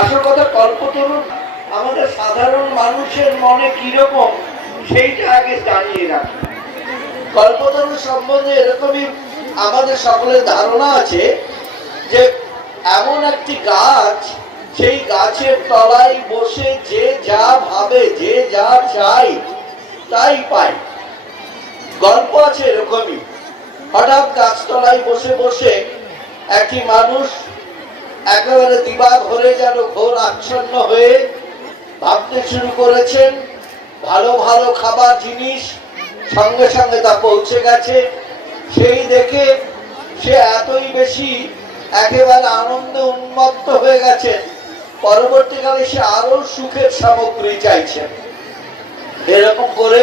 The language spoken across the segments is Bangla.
আসল কথা কল্পতরু আমাদের সাধারণ মানুষের মনে কীরকম সেইটা আগে জানিয়ে রাখি। কল্পতরু সম্বন্ধে এরকমই আমাদের সকলের ধারণা আছে যে, এমন একটি গাছ, সেই গাছের তলায় বসে যে যা ভাবে, যে যা চাই তাই পায়। গল্প আছে এরকমই। হঠাৎ গাছতলায় বসে বসে একটি মানুষ একেবারে দিবার হলে যেন ঘোর আচ্ছন্ন হয়ে ভাবতে শুরু করেছেন। ভালো ভালো খাবার জিনিস সঙ্গে সঙ্গে তা পৌঁছে গেছে। সেই দেখে সে এতই বেশি একেবারে আনন্দে উন্মত্ত হয়ে গেছেন। পরবর্তীকালে সে আরও সুখের সামগ্রী চাইছেন। এরকম করে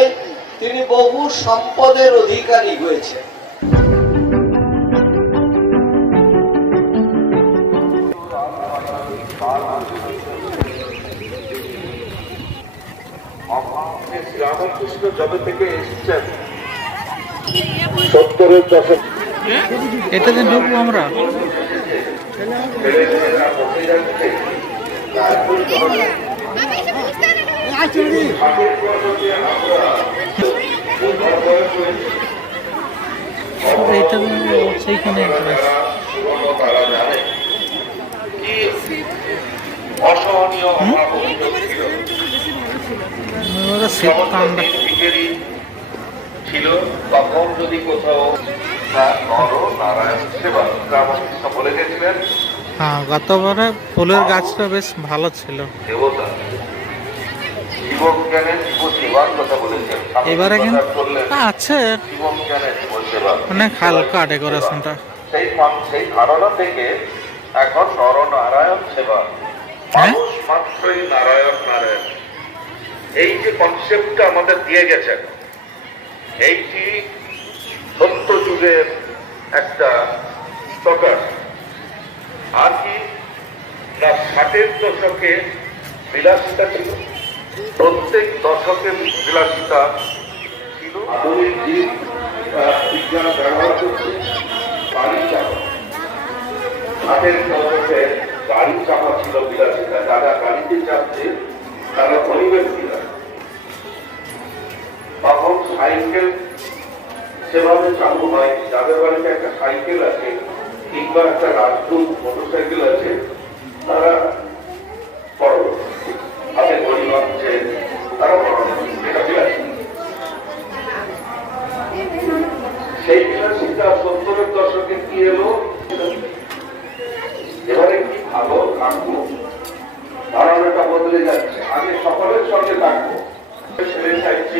তিনি বহু সম্পদের অধিকারী হয়েছেন। রামকৃষ্ণ যবে থেকে এসেছেন। সত্তরের দশক। এটাতে ঢুকবো আমরা। এটা সেইখানে অসহনীয় ছিল তখন যদি কোথাও বলে গেছিলেন। হ্যাঁ গতবারে ফুলের গাছটা বেশ ভালো ছিল। দেবতা এবারে কিন্তু আছে। অনেক হালকা ডেকোরেশনটা। সেই মান- সেই ধারণা থেকে এখন নর নারায়ণ সেবা। হ্যাঁ? মানুষ মাত্রই নারায়ণ নারায়ণ। এই যে কনসেপ্টটা আমাদের দিয়ে গেছেন এইটি সত্য যুগের একটা প্রকাশ আর কি? না, ষাটের দশকে বিলাসিতা ছিল, প্রত্যেক দশকে বিলাসিতা ছিল। বিজ্ঞান ব্যবহার করছে, গাড়ি ষাটের দশকে গাড়ি চাপা ছিল বিলাসিতা। যারা গাড়িতে চাপছে, তারা পরিবেশ তখন সাইকেল সেভাবে চালু হয়। যাদের বাড়িতে একটা সাইকেল আছে, কিংবা একটা রাজদূত মোটরসাইকেল আছে বাঁধছে, তারা সত্তরের দশকে কি এলো? এবারে কি ভালো থাকব? ধারণাটা বদলে যাচ্ছে। আগে সকলের সঙ্গে থাকব। ছেলে চাইছে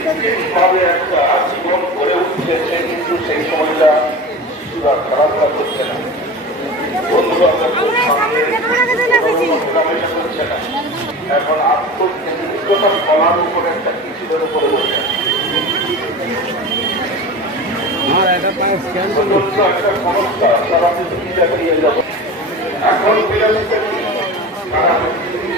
একটা জীবন গড়ে উঠছে সে কিন্তু সেই সময়টা শিশুরা খেলাধুলা করছে না। বন্ধু বান্ধবের মেলামেশা করছে না এখন আত্মকেন্দ্রিকতা কলার উপরে একটা কৃষিদের উপরে বসে একটা সমস্যা সারা পৃথিবীটা দিয়ে যাবে। এখন বিলাসিতা কি? পৃথিবী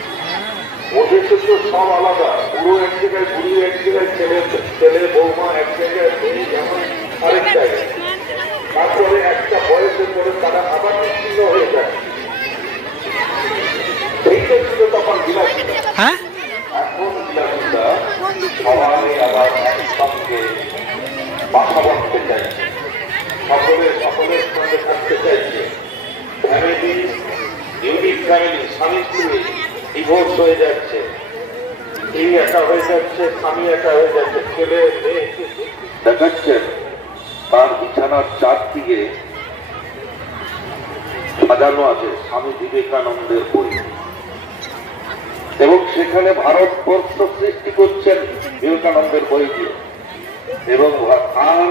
ওদের তো সব আলাদা। বুড়ো এক জায়গায় বুড়ি এক জায়গায় ছেলে ছেলে বৌমা এক জায়গায় বুড়ি যেমন আরেক জায়গায়। তারপরে একটা বয়সের পরে তারা আবার বিচ্ছিন্ন হয়ে যায়। সেইটা ছিল তখন বিলাসিতা হ্যাঁ? এখন বিলাসিতা সবাই আবার একসঙ্গে বাসা বাঁধতে চাইছে। সকলে সকলের সঙ্গে থাকতে চাইছে। ফ্যামিলি ফ্যামিলি স্বামী স্ত্রী ডিভোর্স হয়ে যাচ্ছে। এই একা হয়ে যাচ্ছে স্বামী একা হয়ে যাচ্ছে, ছেলে দেখাচ্ছেন তার বিছানার চারদিকে সাজানো আছে স্বামী বিবেকানন্দের বই। এবং সেখানে ভারতবর্ষ সৃষ্টি করছেন বিবেকানন্দের বই দিয়ে এবং তার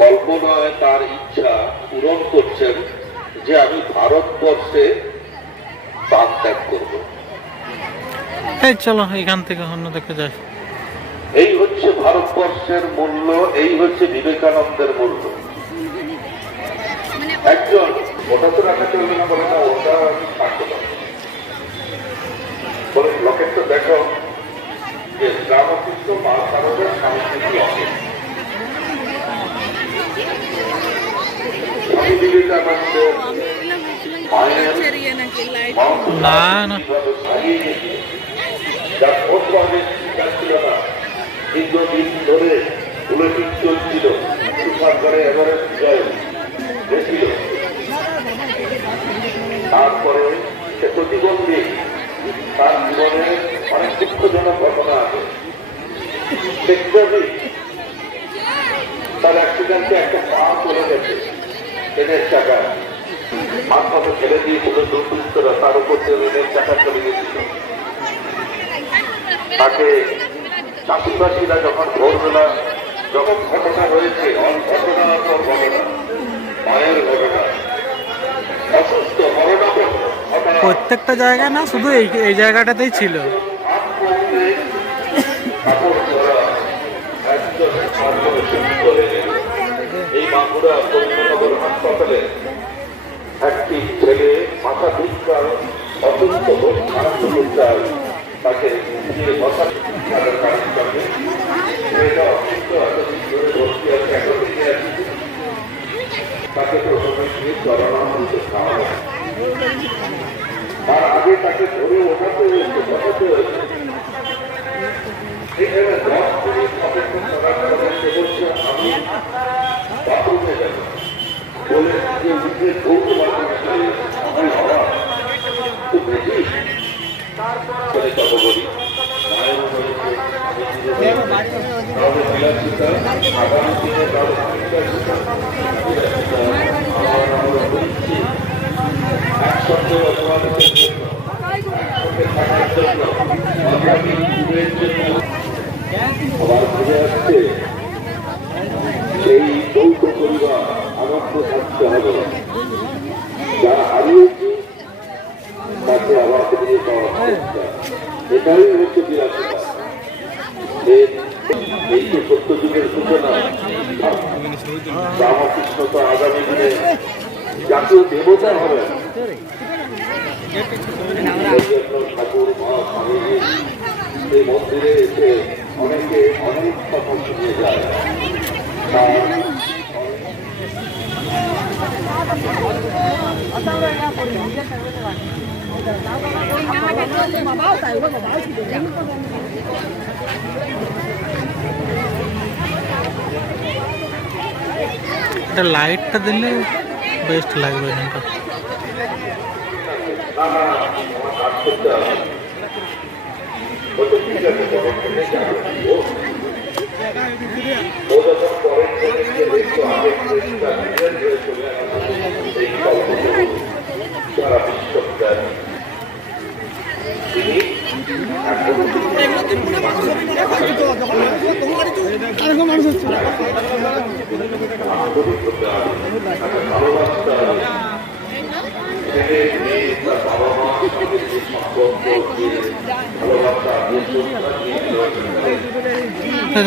কল্পনায় তার ইচ্ছা পূরণ করছেন যে আমি ভারতবর্ষে প্রাণ ত্যাগ করব। এই চলো এখান থেকে অন্য দিকে যাই। এই হচ্ছে ভারতবর্ষের মূল্য এই হচ্ছে বিবেকানন্দের মূল্য। একজন ওটা তো রাখা চলবে না বলে না ওটা থাকতে বলে লকেট তো দেখো যে রামকৃষ্ণ মা সারদার সাংস্কৃতিক লকেট স্বামী বিবেকানন্দের না, না। দীর্ঘদিন ধরে বুলেটিন চলছিল সরকারে এভারেস্ট জয় হয়েছিল সে প্রতিবন্ধী তার জীবনে অনেক দুঃখজনক ঘটনা আছে। তার অ্যাক্সিডেন্টে একটা পা চলে গেছে। ট্রেনের মাঝপথে ফেলে দিয়েছিল দুর্বৃত্তরা তার উপর দিয়ে রেলের চাকা চলে গেছিল তাকে চাষিবাসীরা যখন ভোরবেলা যখন ঘটনা হয়েছে ঘটনার পর ঘটনা মায়ের ঘটনা অসুস্থ মরণাপন্ন প্রত্যেকটা জায়গায় না শুধু এই এই জায়গাটাতেই ছিল। এই বাঁকুড়া হাসপাতালে ছেলে মাথা ভিক্ষার অসুস্থ হোক খারাপ চাই তাকে দিয়ে বসা তাদের কাজ করবে চরণামৃত খাওয়ানো তার আগে তাকে ধরে ওঠাতে হয়েছে, বসাতে হয়েছে। আমি তো আমার আমরা আবার ফিরে আসছে সেই যৌথ পরিবার আনন্দ থাকতে হবে যারা হারিয়েছি তাকে আবার ফিরিয়ে এটাই হচ্ছে বিলাসিতা এই যে সত্য যুগের সূচনা রামকৃষ্ণ আগামী দিনে জাতীয় দেবতা হবে ঠাকুর মন্দিরে এসে অনেকে অনেক কথা শুনিয়ে যায়। এটা লাইটটা দিলে বেস্ট লাগবে এখানটা ঠিক আছে তখন থেকে যাবে। ও- ও যখন পরের থেকে একটু আগে চেষ্টা নিজের চলে আসে, এই কল্পগুলো সারা বিশ্বব্যাপী তিনি এখন ভালোবাসতে হবে ছেলে মেয়ে তার বাবা মা সঙ্গে যে সম্পর্ক যে ভালোবাসা আমরা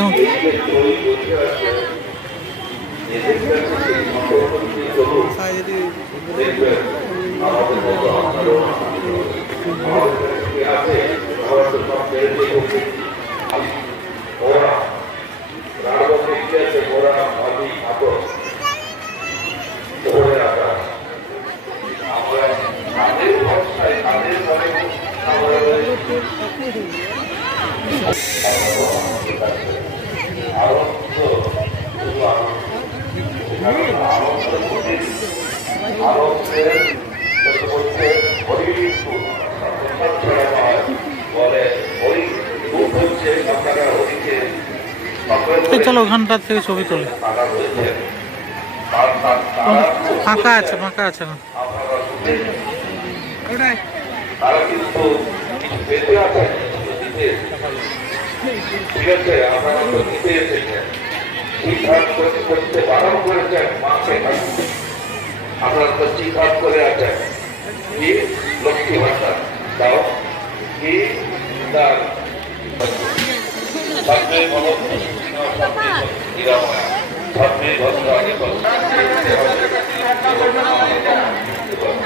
তো সব ছেড়ে চলো ওখানটার থেকে ছবি তোলে। ফাঁকা আছে ফাঁকা আছে না? ঠিক আছে আপনারা তো দিতে এসেছেন করে করতে বারণ করেছেন মাসে আপনারা তো ঠিকঠাক করে আছেন কি লক্ষ্মী ভাষা দাও কি তার সবচেয়ে বড় নিরাময় সবচেয়ে আগে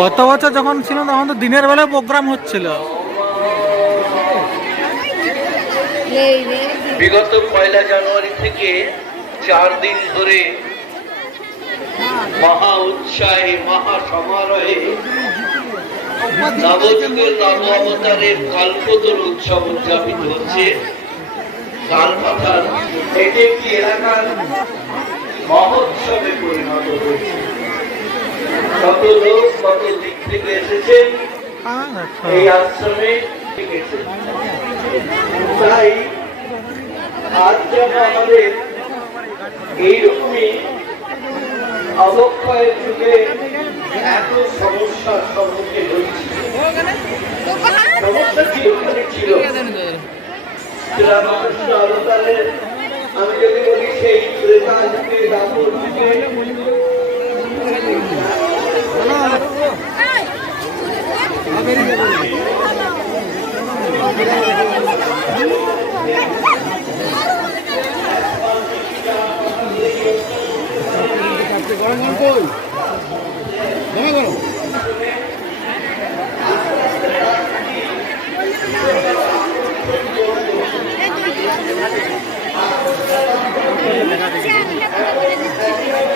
গত বছর যখন ছিল, তখন তো দিনের বেলায় প্রোগ্রাম হচ্ছিল। বিগত পয়লা জানুয়ারি থেকে চার দিন ধরে মহা উৎসাহে, মহা সমারোহে নবযুগের নব অবতারের কল্পতরু উৎসব উদযাপিত হচ্ছে। কালপাথার এটি একটি এলাকার মহোৎসবে পরিণত হয়েছে। কত লোক কত দিক থেকে এসেছেন এই আশ্রমে তাই আজ যেন আমাদের এইরকমই অবক্ষয়ের যুগে এত সমস্যার সম্মুখীন হচ্ছি সমস্যা কি ওখানে ছিল? অবতারের আমি যদি বলি সেই ত্রেতা যুগে দাপর যুগে গরম গরম কই গরম গরম দেখা দেখি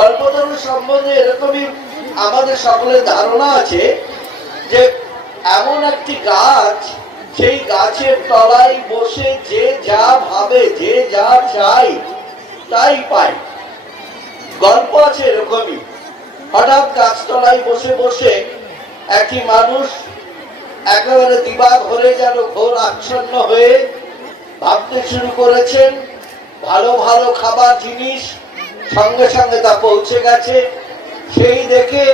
কল্পতরু সম্বন্ধে এরকমই আমাদের সকলের ধারণা আছে যে এমন একটি গাছ, সেই গাছের তলায় বসে যে যা ভাবে, যে যা চাই তাই পায়। গল্প আছে এরকমই। হঠাৎ গাছতলায় বসে বসে একটি মানুষ একেবারে দিবা ঘরে যেন ঘোর আচ্ছন্ন হয়ে ভাবতে শুরু করেছেন, ভালো ভালো খাবার জিনিস সঙ্গে সঙ্গে তা পৌঁছে গেছে। সেই দেখে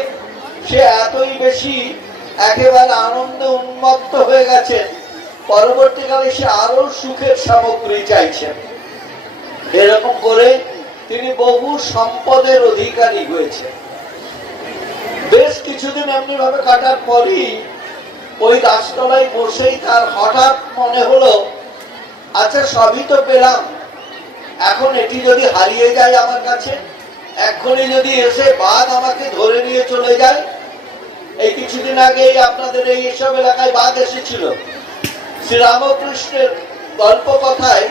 সে এতই বেশি একেবারে আনন্দে উন্মত্ত হয়ে গেছেন পরবর্তীকালে সে আরও সুখের সামগ্রী চাইছেন এরকম করে তিনি বহু সম্পদের অধিকারী হয়েছেন। বেশ কিছুদিন এমনি ভাবে কাটার পরই ওই গাছতলায় বসেই তার হঠাৎ মনে হলো আচ্ছা সবই তো পেলাম। এখন এটি যদি হারিয়ে যায় আমার কাছে, এক্ষুনি যদি এসে বাঘ আমাকে ধরে নিয়ে চলে যায়, এই কিছুদিন আগেই আপনাদের এই সব এলাকায় বাঘ এসেছিল। শ্রীরামকৃষ্ণের গল্প কথায়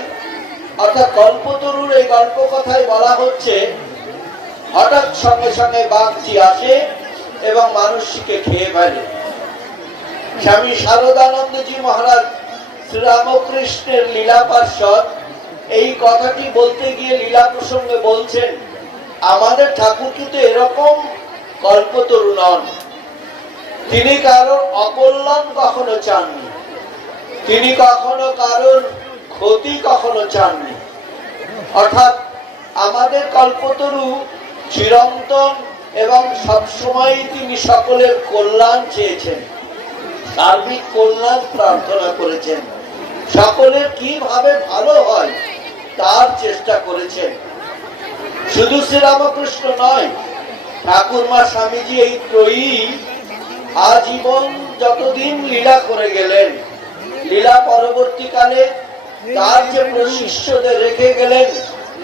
অর্থাৎ কল্পতরুর এই গল্প কথায় বলা হচ্ছে, হঠাৎ সঙ্গে সঙ্গে বাঘটি আসে এবং মানুষটিকে খেয়ে ফেলে। স্বামী শারদানন্দজি মহারাজ শ্রীরামকৃষ্ণের লীলা পার্ষদ এই কথাটি বলতে গিয়ে লীলা প্রসঙ্গে বলছেন, আমাদের ঠাকুর কিন্তু এরকম কল্পতরু নন। তিনি কারোর অকল্যাণ কখনো চাননি। তিনি কখনো কারোর ক্ষতি কখনো চাননি। অর্থাৎ আমাদের কল্পতরু চিরন্তন এবং সবসময় তিনি সকলের কল্যাণ চেয়েছেন, সার্বিক কল্যাণ প্রার্থনা করেছেন। সকলের কীভাবে ভালো হয় তার চেষ্টা করেছেন। শুধু শ্রীরামকৃষ্ণ নয়, ঠাকুরমা স্বামীজি এই ত্রয়ী আজীবন যতদিন লীলা করে গেলেন, লীলা পরবর্তীকালে তার যে প্রশিষ্যদের রেখে গেলেন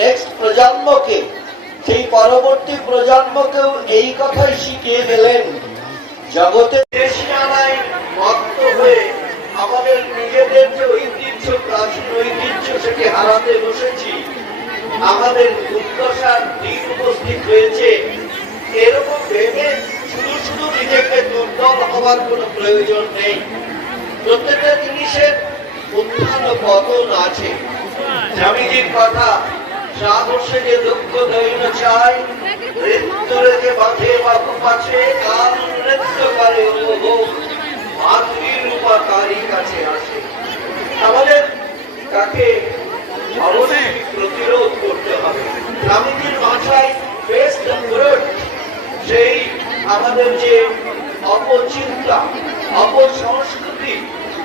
নেক্সট প্রজন্মকে, সেই পরবর্তী প্রজন্মকেও এই কথাই শিখিয়ে গেলেন জগতে দেশিয়ানায় মত্ত হয়ে আমাদের নিজেদের যে ঐতিহ্য, প্রাচীন ঐতিহ্য সেটি হারাতে বসেছি। আমাদের দুর্দশার দিন উপস্থিত হয়েছে। এরকম ভেবে শুধু শুধু নিজেকে দুর্বল হওয়ার কোনো প্রয়োজন নেই। প্রত্যেকটা জিনিসের উত্থান পতন আছে। স্বামীজির কথা সাহসে যে দুঃখ দৈন চাই মৃত্যুরে যে বাঁধে বাকু পাছে কাল নৃত্য করে সেই আমাদের যে অপচিন্তা, অপসংস্কৃতি,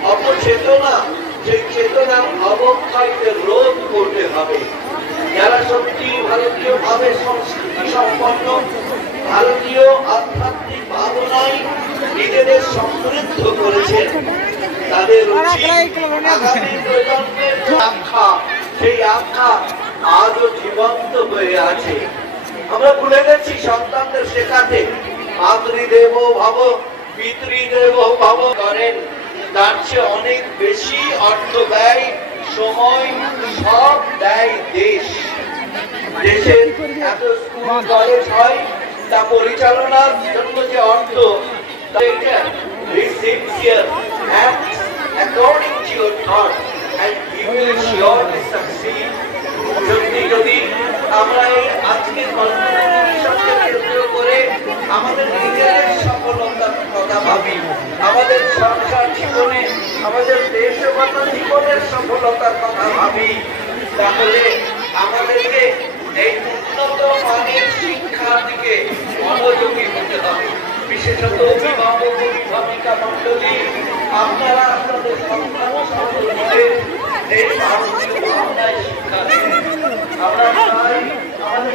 অপচেতনা রোধ করতে হবে। যারা সত্যি ভারতীয় ভাবে সংস্কৃতি সম্পন্ন ভারতীয় আধ্যাত্মিক ভাবনায় নিজেদের সমৃদ্ধ করেছেন তাদের আখ্যা, সেই আখ্যা আজও জীবন্ত হয়ে আছে। আমরা ভুলে গেছি সন্তানদের শেখাতে, মাতৃদেব ভাব, পিতৃদেব ভাব করেন। তার চেয়ে অনেক বেশি অর্থ ব্যয়, সময় সব দেয় দেশ। দেশের এত স্কুল, কলেজ হয় তা পরিচালনার জন্য যে অর্থ যদি আমরা এই আজকের কেন্দ্র করে আমাদের নিজেদের সফলতার কথা ভাবি, আমাদের সংসার জীবনে, আমাদের দেশগত জীবনের সফলতার কথা ভাবি, তাহলে আমাদেরকে এই উন্নত মানের শিক্ষার দিকে মনোযোগী হতে হবে বিশেষত অভিভাবক অভিভাবিকা মন্ডলী আপনারা আপনাদের সন্তান সন্তানদের এই ভারতীয় ভাবনায় শিক্ষা আমরা চাই আমাদের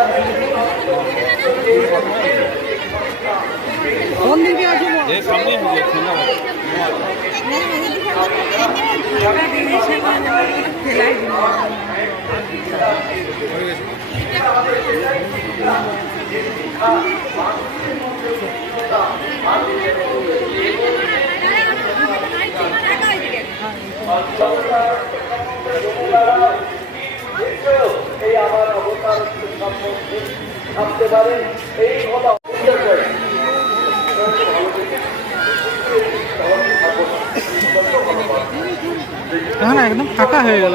দেবত্বের এই শাস্ত্র সমস্ত সংস্কৃতিগুলো করার সময় ভারতবর্ষে তখন সেগুলো প্রাপ্ত হয়ে দাঁড়িয়েছে মন্দিরে আসব এই আমার অবতার সম্বন্ধে ভাবতে পারেন এই কথা এখন একদম ফাঁকা হয়ে গেল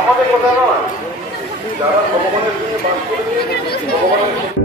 আমাদের কথা নয় যারা ভগবানের সঙ্গে বাস করে ভগবানের